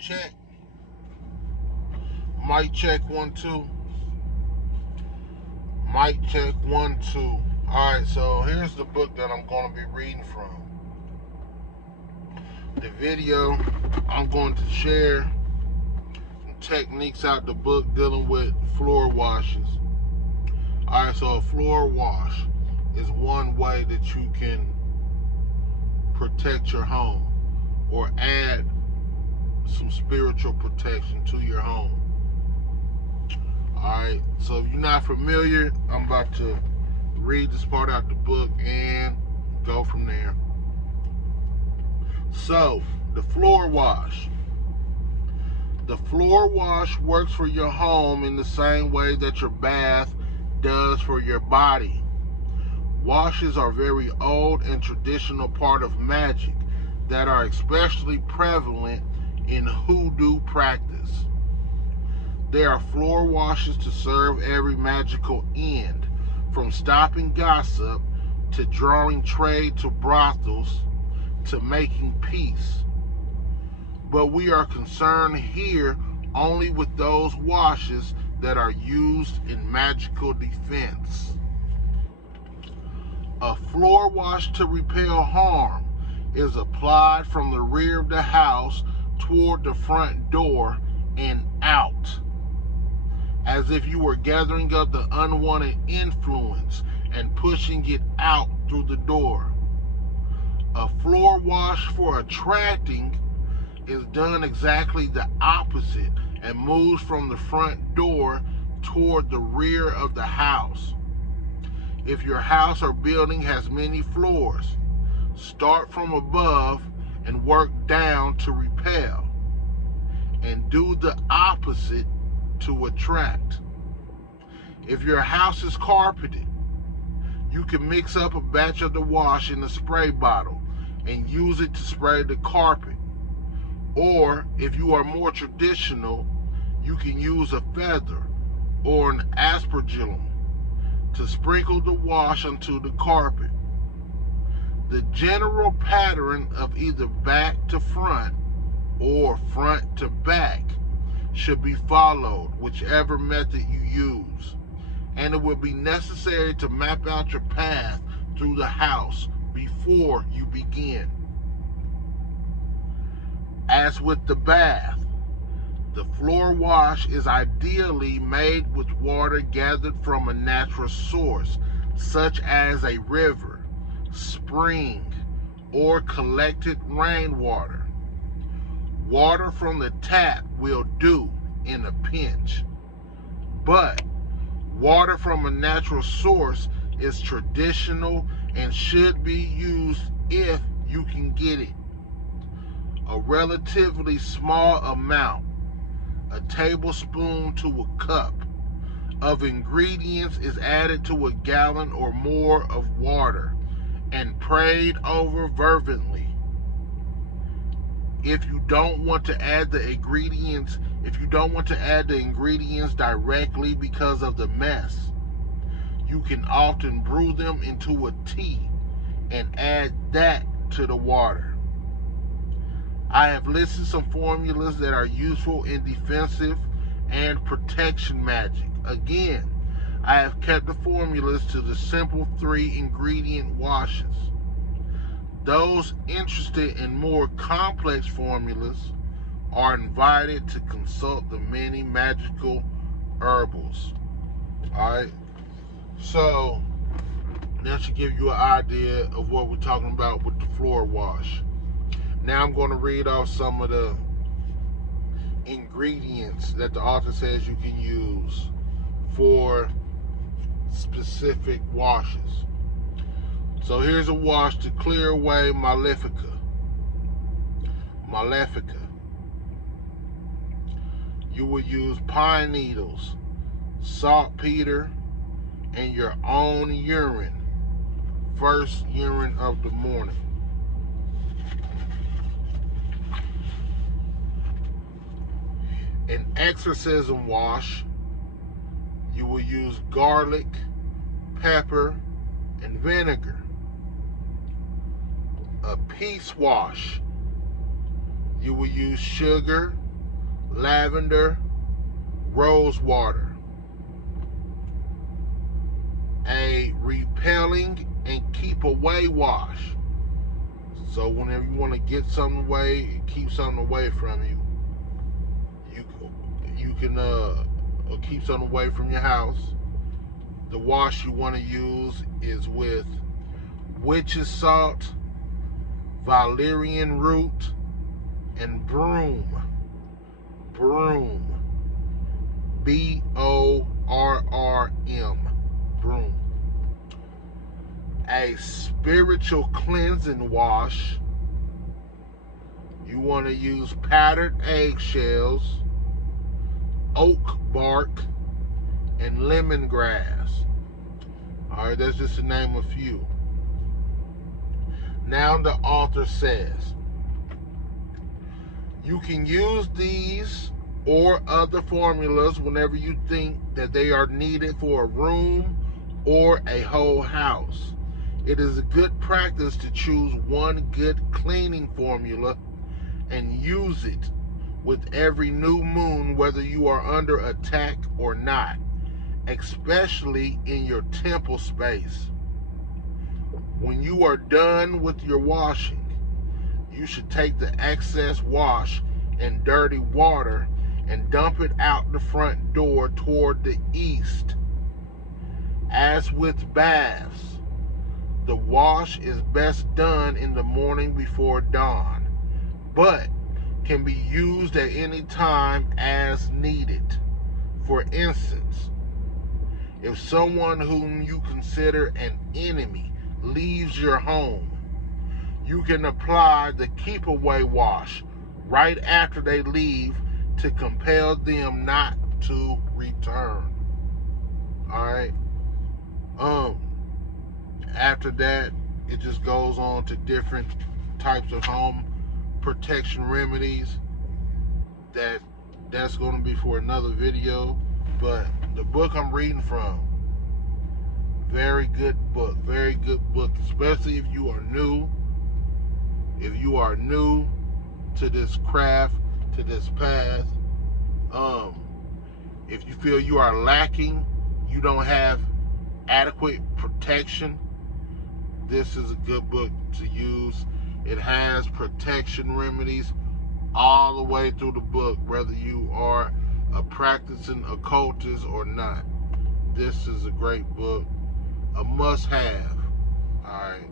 check. Mic check 1 2. Mic check 1 2. Alright, so here's the book that I'm going to be reading from. The video I'm going to share techniques out the book dealing with floor washes. Alright, so a floor wash is one way that you can protect your home or add some spiritual protection to your home. Alright, so if you're not familiar, I'm about to read this part out the book and go from there. So, the floor wash. The floor wash works for your home in the same way that your bath does for your body. Washes are very old and traditional part of magic that are especially prevalent in hoodoo practice. There are floor washes to serve every magical end, from stopping gossip to drawing trade to brothels to making peace. But we are concerned here only with those washes that are used in magical defense. A floor wash to repel harm is applied from the rear of the house toward the front door and out, as if you were gathering up the unwanted influence and pushing it out through the door. A floor wash for attracting is done exactly the opposite and moves from the front door toward the rear of the house. If your house or building has many floors, start from above and work down to repel, and do the opposite to attract. If your house is carpeted, you can mix up a batch of the wash in a spray bottle and use it to spray the carpet. Or if you are more traditional, you can use a feather or an aspergillum to sprinkle the wash onto the carpet. The general pattern of either back to front or front to back should be followed, whichever method you use, and it will be necessary to map out your path through the house before you begin. As with the bath, the floor wash is ideally made with water gathered from a natural source, such as a river, spring, or collected rainwater. Water from the tap will do in a pinch, but water from a natural source is traditional and should be used if you can get it. A relatively small amount, a tablespoon to a cup, of ingredients is added to a gallon or more of water and prayed over fervently. If you don't want to add the ingredients directly because of the mess, you can often brew them into a tea and add that to the water. I have listed some formulas that are useful in defensive and protection magic. Again, I have kept the formulas to the simple 3-ingredient washes. Those interested in more complex formulas are invited to consult the many magical herbals. Alright, so that should give you an idea of what we're talking about with the floor wash. Now I'm going to read off some of the ingredients that the author says you can use for specific washes. So here's a wash to clear away malefica. You will use pine needles, saltpeter, and your own urine. First urine of the morning. An exorcism wash, you will use garlic, pepper, and vinegar. A peace wash, you will use sugar, lavender, rose water. A repelling and keep away wash. So whenever you want to get something away, keep something away from you, you can keep something away from your house. The wash you want to use is with witch's salt, valerian root, and broom. Broom. B-O-R-R-M. Broom. A spiritual cleansing wash. You want to use powdered eggshells, oak bark, and lemongrass. Alright, that's just to name a few. Now the author says, you can use these or other formulas whenever you think that they are needed for a room or a whole house. It is a good practice to choose one good cleaning formula and use it with every new moon, whether you are under attack or not, especially in your temple space. When you are done with your washing, you should take the excess wash and dirty water and dump it out the front door toward the east. As with baths, the wash is best done in the morning before dawn, but can be used at any time as needed. For instance, if someone whom you consider an enemy leaves your home, you can apply the keep away wash right after they leave to compel them not to return. Alright? After that, it just goes on to different types of home protection remedies. That's going to be for another video. But the book I'm reading from, very good book, especially if you are new. If you are new to this craft, to this path, if you feel you are lacking, you don't have adequate protection, this is a good book to use. It has protection remedies all the way through the book, whether you are a practicing occultist or not. This is a great book, a must-have. All right.